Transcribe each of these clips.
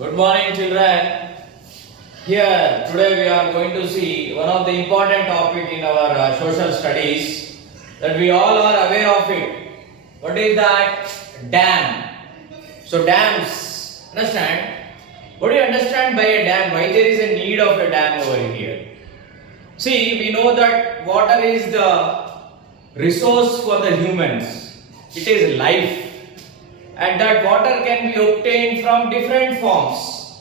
Good morning, children. Here, today we are going to see one of the important topic in our social studies that we all are aware of it. What is that? Dam. So dams, understand? What do you understand by a dam? Why there is a need of a dam over here? See, we know that water is the resource for the humans. It is life. And that water can be obtained from different forms.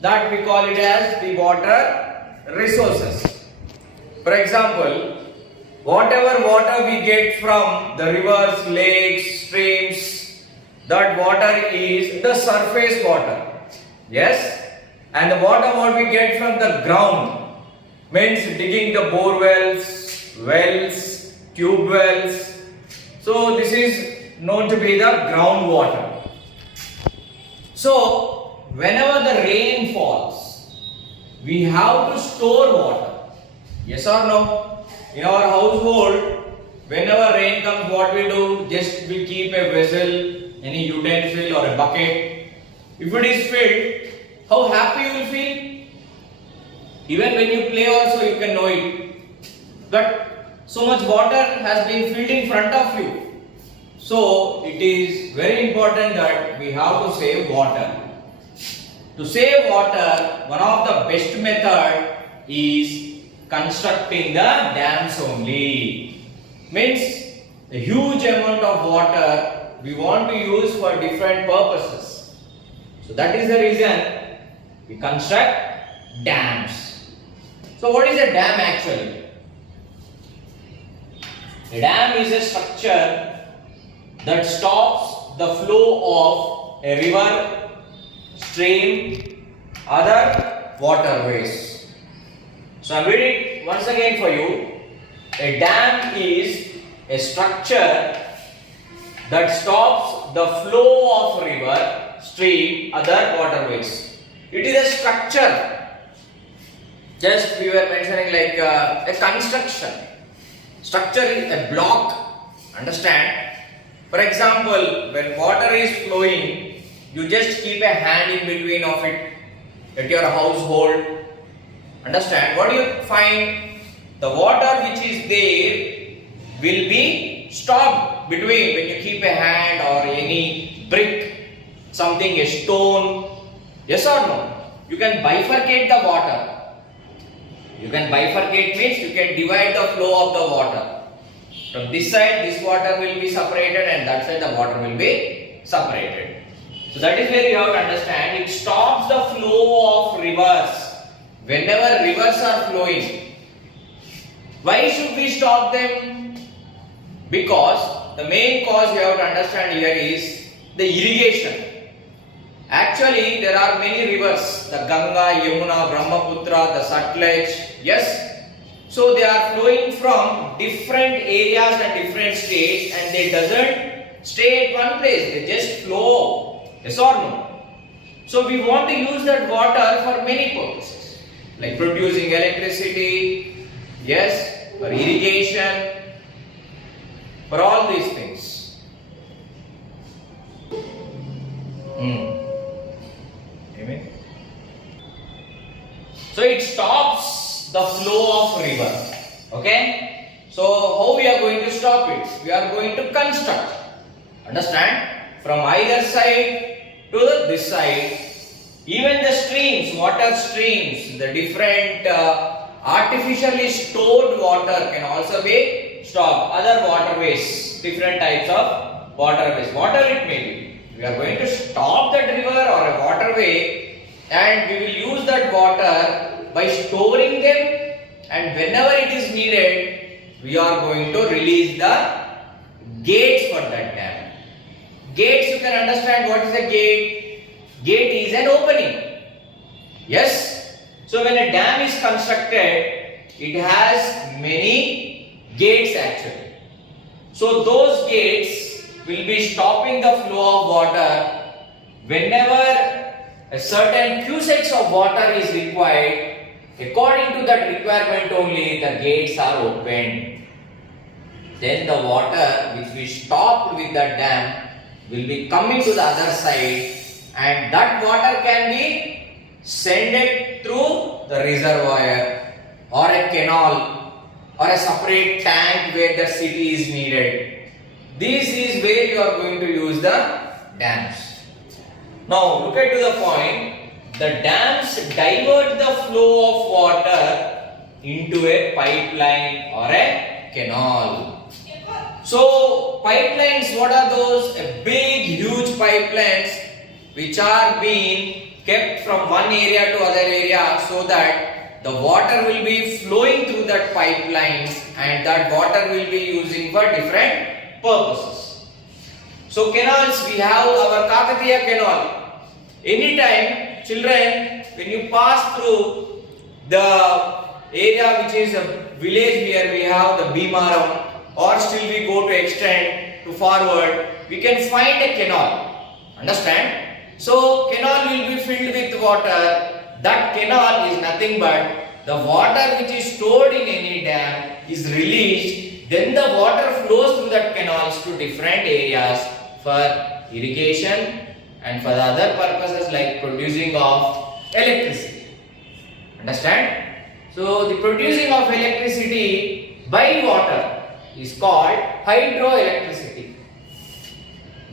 That we call it as the water resources. For example, whatever water we get from the rivers, lakes, streams, that water is the surface water. Yes? And the water what we get from the ground means digging the bore wells, tube wells. So this is known to be the groundwater. So, whenever the rain falls, we have to store water. Yes or no? In our household, whenever rain comes, what we do? Just we keep a vessel, any utensil or a bucket. If it is filled, how happy you will feel? Even when you play also you can know it. But so much water has been filled in front of you. So, it is very important that we have to save water. To save water, one of the best method is constructing the dams only. Means, a huge amount of water we want to use for different purposes. So, that is the reason we construct dams. So, what is a dam actually? A dam is a structure that stops the flow of a river, stream, other waterways. So I am reading once again for you. A dam is a structure that stops the flow of river, stream, other waterways. It is a structure. Just we were mentioning like a construction. Structure is a block. Understand? For example, when water is flowing, you just keep a hand in between of it at your household. Understand? What do you find? The water which is there will be stopped between when you keep a hand or any brick, something, a stone. Yes or no? You can bifurcate the water. You can bifurcate means you can divide the flow of the water. From this side, this water will be separated, and that side, the water will be separated. So that is where you have to understand. It stops the flow of rivers. Whenever rivers are flowing, why should we stop them? Because the main cause you have to understand here is the irrigation. Actually, there are many rivers: the Ganga, Yamuna, Brahmaputra, the Sutlej. Yes. So they are flowing from different areas and different states, and they doesn't stay at one place. They just flow. Yes or no? So we want to use that water for many purposes, like producing electricity, yes, for irrigation, for all these things. Amen. So it stops the flow of river. Okay? So how we are going to stop it? We are going to construct. Understand? From either side to this side. Even the streams, water streams, the different artificially stored water can also be stopped. Other waterways, different types of waterways. Water it may be. We are going to stop that river or a waterway, and we will use that water by storing them, and whenever it is needed, we are going to release the gates for that dam. Gates, you can understand what is a gate. Gate is an opening. Yes? So when a dam is constructed, it has many gates actually. So those gates will be stopping the flow of water. Whenever a certain cusecs of water is required, according to that requirement only, the gates are opened. Then the water which we stopped with the dam will be coming to the other side and that water can be sent through the reservoir or a canal or a separate tank where the city is needed. This is where you are going to use the dams. Now look at the point. The dams divert the flow of water into a pipeline or a canal. So pipelines, what are those? A big huge pipelines which are being kept from one area to other area, so that the water will be flowing through that pipelines and that water will be using for different purposes. So canals, we have our Kakatiya canal. Anytime, children, when you pass through the area which is a village where we have the Bhimaram, or still we go to extend to forward, we can find a canal. Understand? So canal will be filled with water. That canal is nothing but the water which is stored in any dam is released. Then the water flows through that canals to different areas for irrigation and for the other purposes like producing of electricity. Understand? So the producing of electricity by water is called hydroelectricity.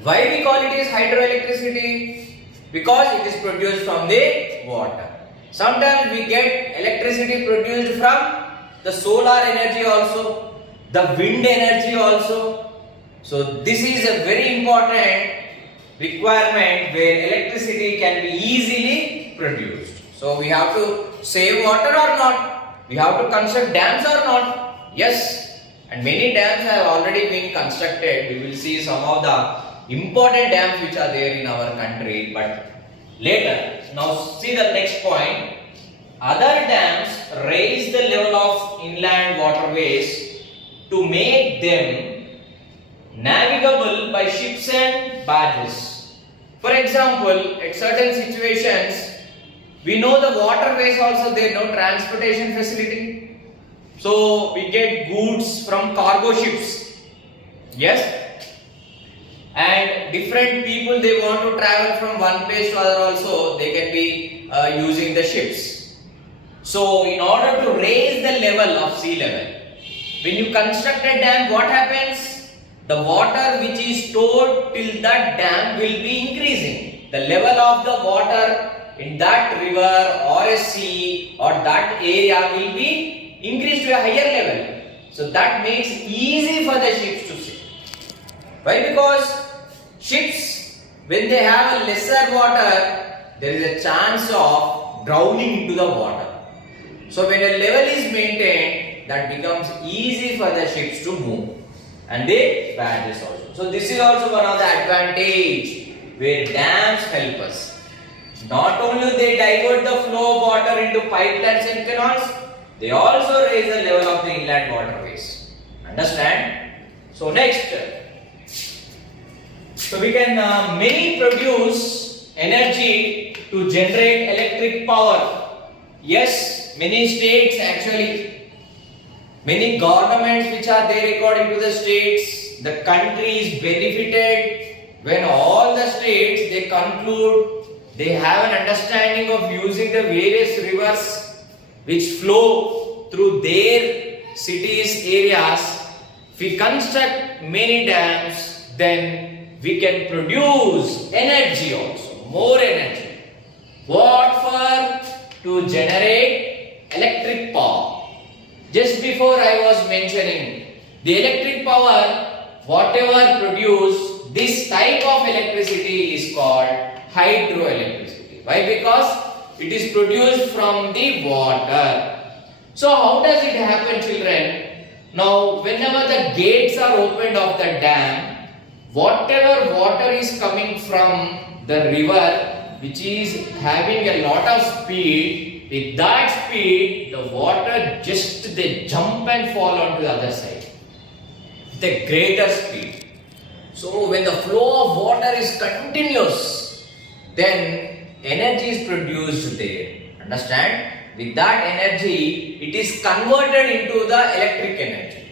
Why we call it as hydroelectricity? Because it is produced from the water. Sometimes we get electricity produced from the solar energy also, the wind energy also. So this is a very important requirement where electricity can be easily produced. So we have to save water or not? We have to construct dams or not? Yes. And many dams have already been constructed. We will see some of the important dams which are there in our country, but later. Now see the next point. Other dams raise the level of inland waterways to make them navigable by ships and barges. For example, at certain situations, we know the waterways also there, no transportation facility. So we get goods from cargo ships. Yes. And different people, they want to travel from one place to other also, they can be using the ships. So in order to raise the level of sea level, when you construct a dam, what happens? The water which is stored till that dam will be increasing. The level of the water in that river or a sea or that area will be increased to a higher level. So that makes easy for the ships to sail. Why? Because ships, when they have a lesser water, there is a chance of drowning into the water. So when a level is maintained, that becomes easy for the ships to move. And the barges also. So this is also one of the advantage where dams help us. Not only they divert the flow of water into pipelines and canals, they also raise the level of the inland waterways. Understand? So next, so we can many produce energy to generate electric power. Yes, many states actually. Many governments which are there according to the states, the country is benefited when all the states they conclude they have an understanding of using the various rivers which flow through their cities, areas. If we construct many dams, then we can produce energy also, more energy. What for? To generate electric power. Just before I was mentioning, the electric power, whatever produced, this type of electricity is called hydroelectricity. Why? Because it is produced from the water. So how does it happen, children? Now, whenever the gates are opened of the dam, whatever water is coming from the river, which is having a lot of speed, with that speed, the water just they jump and fall onto the other side with a greater speed. So when the flow of water is continuous, then energy is produced there. Understand? With that energy, it is converted into the electric energy.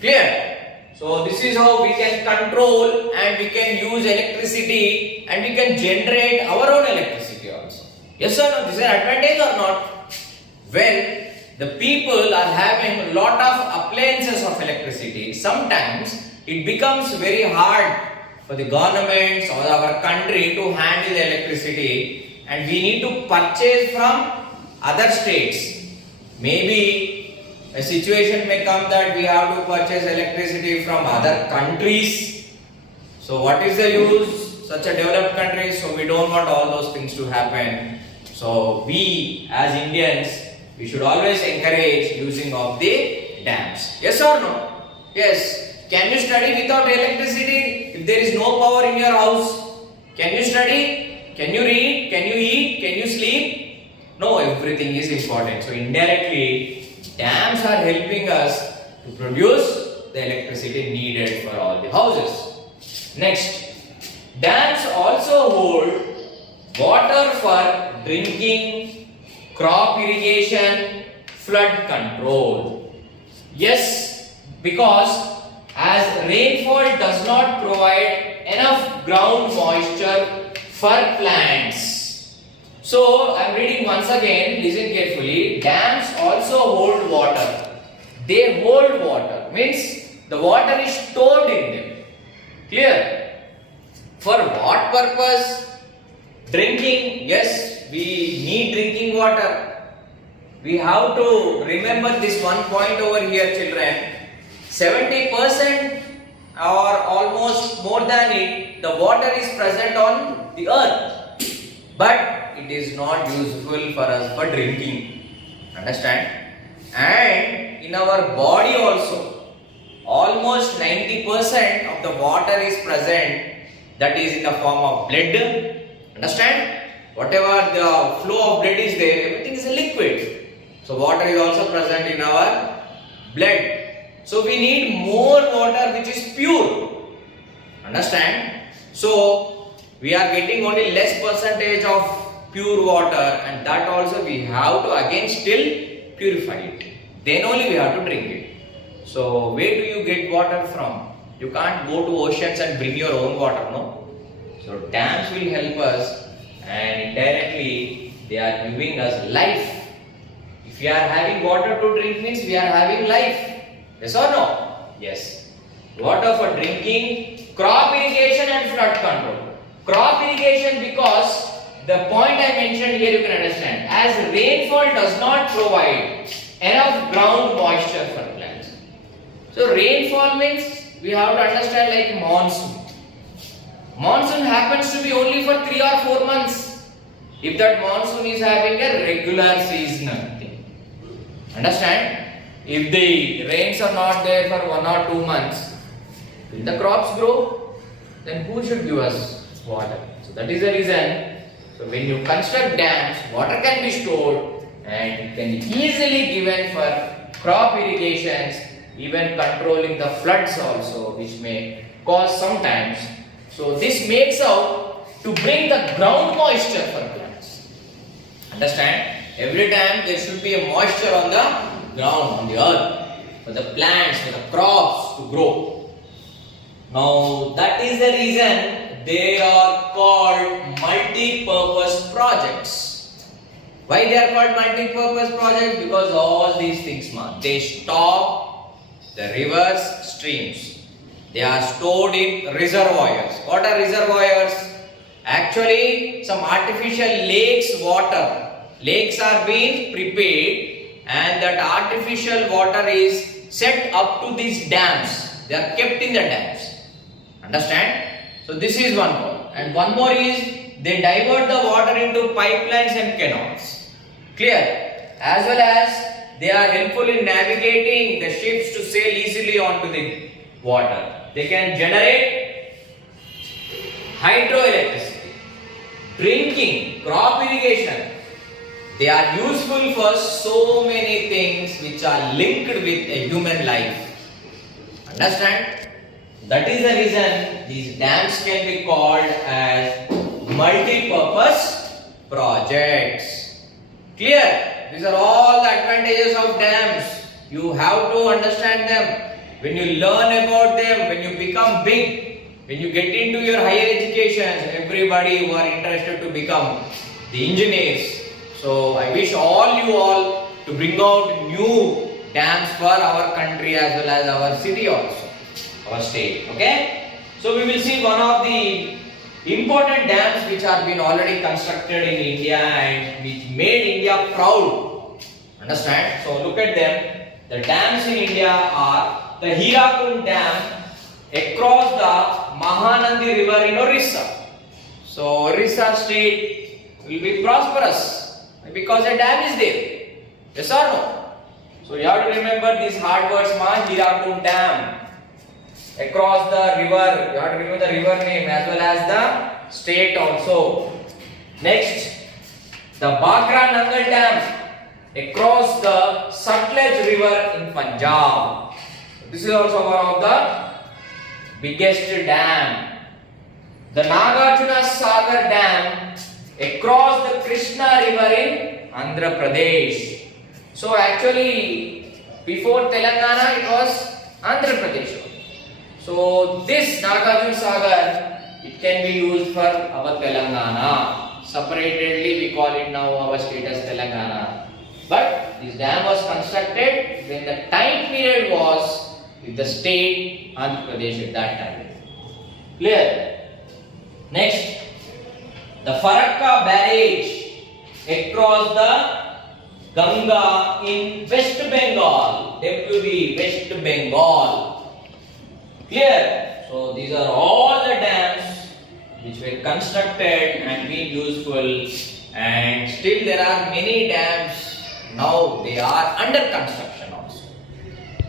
Clear? So this is how we can control and we can use electricity and we can generate our own electricity also. Yes or no? This is an advantage or not? When the people are having a lot of appliances of electricity, sometimes it becomes very hard for the governments or our country to handle the electricity, and we need to purchase from other states. Maybe a situation may come that we have to purchase electricity from other countries. So what is the use? Such a developed country, so we don't want all those things to happen. So we as Indians, we should always encourage using of the dams. Yes or no? Yes. Can you study without electricity if there is no power in your house? Can you study? Can you read? Can you eat? Can you sleep? No, everything is important. So indirectly, dams are helping us to produce the electricity needed for all the houses. Next, dams also hold water for drinking, crop irrigation, flood control. Yes, because as rainfall does not provide enough ground moisture for plants. So I am reading once again, listen carefully. Dams also hold water. They hold water, means the water is stored in them. Clear? For what purpose? Drinking. Yes, we need drinking water. We have to remember this one point over here, children. 70% or almost more than it, the water is present on the earth, but it is not useful for us for drinking. Understand? And in our body also, almost 90% of the water is present, that is in the form of blood. Understand? Whatever the flow of blood is there, everything is a liquid. So water is also present in our blood. So we need more water which is pure. Understand? So we are getting only less percentage of pure water, and that also we have to again still purify it. Then only we have to drink it. So where do you get water from? You can't go to oceans and bring your own water, no? So dams will help us, and indirectly they are giving us life. If we are having water to drink, means we are having life. Yes or no? Yes. Water for drinking, crop irrigation and flood control. Crop irrigation, because the point I mentioned here you can understand. As rainfall does not provide enough ground moisture for plants. So rainfall means we have to understand like monsoon. Monsoon happens to be only for 3 or 4 months. If that monsoon is having a regular seasonal thing. Understand? If the rains are not there for 1 or 2 months, will the crops grow? Then who should give us water? So that is the reason. So when you construct dams, water can be stored and it can be easily given for crop irrigations, even controlling the floods also, which may cause sometimes. So this makes out to bring the ground moisture for plants. Understand? Every time there should be a moisture on the ground, on the earth, for the plants, for the crops to grow. Now that is the reason they are called multi-purpose projects. Why they are called multi-purpose projects? Because all these things, they stop the rivers, streams. They are stored in reservoirs. What are reservoirs? Actually, some artificial lakes water. Lakes are being prepared, and that artificial water is set up to these dams. They are kept in the dams. Understand? So this is one point. And one more is they divert the water into pipelines and canals. Clear? As well as they are helpful in navigating the ships to sail easily onto the water. They can generate hydroelectricity, drinking, crop irrigation. They are useful for so many things which are linked with a human life. Understand? That is the reason these dams can be called as multi-purpose projects. Clear? These are all the advantages of dams. You have to understand them. when you learn about them, when you become big, when you get into your higher education, everybody who are interested to become the engineers. So I wish you all to bring out new dams for our country as well as our city also, our state. Okay? So we will see one of the important dams which have been already constructed in India and which made India proud. Understand? So look at them. The dams in India are the Hirakund Dam across the Mahanandi River in Orissa. So Orissa state will be prosperous because a dam is there. Yes or no? So you have to remember these hard words, Hirakund Dam across the river. You have to remember the river name as well as the state also. Next, the Bagra Nangal Dam across the Sutlej River in Punjab. This is also one of the biggest dam. The Nagarjuna Sagar Dam across the Krishna River in Andhra Pradesh. So actually, before Telangana, it was Andhra Pradesh. So this Nagarjuna Sagar, it can be used for our Telangana. Separately, we call it now our state as Telangana. But this dam was constructed when the time period was with the state Andhra Pradesh at that time. Clear? Next, the Farakka barrage across the Ganga in West Bengal. WB, West Bengal. Clear? So these are all the dams which were constructed and been useful, and still there are many dams. Now they are under construction also.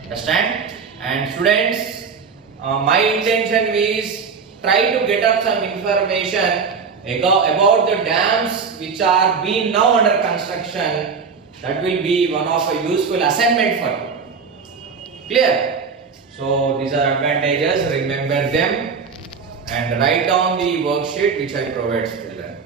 Understand? And students, my intention is try to get up some information about the dams which are being now under construction. That will be one of a useful assignment for you. Clear? So these are advantages. Remember them and write down the worksheet which I provide children.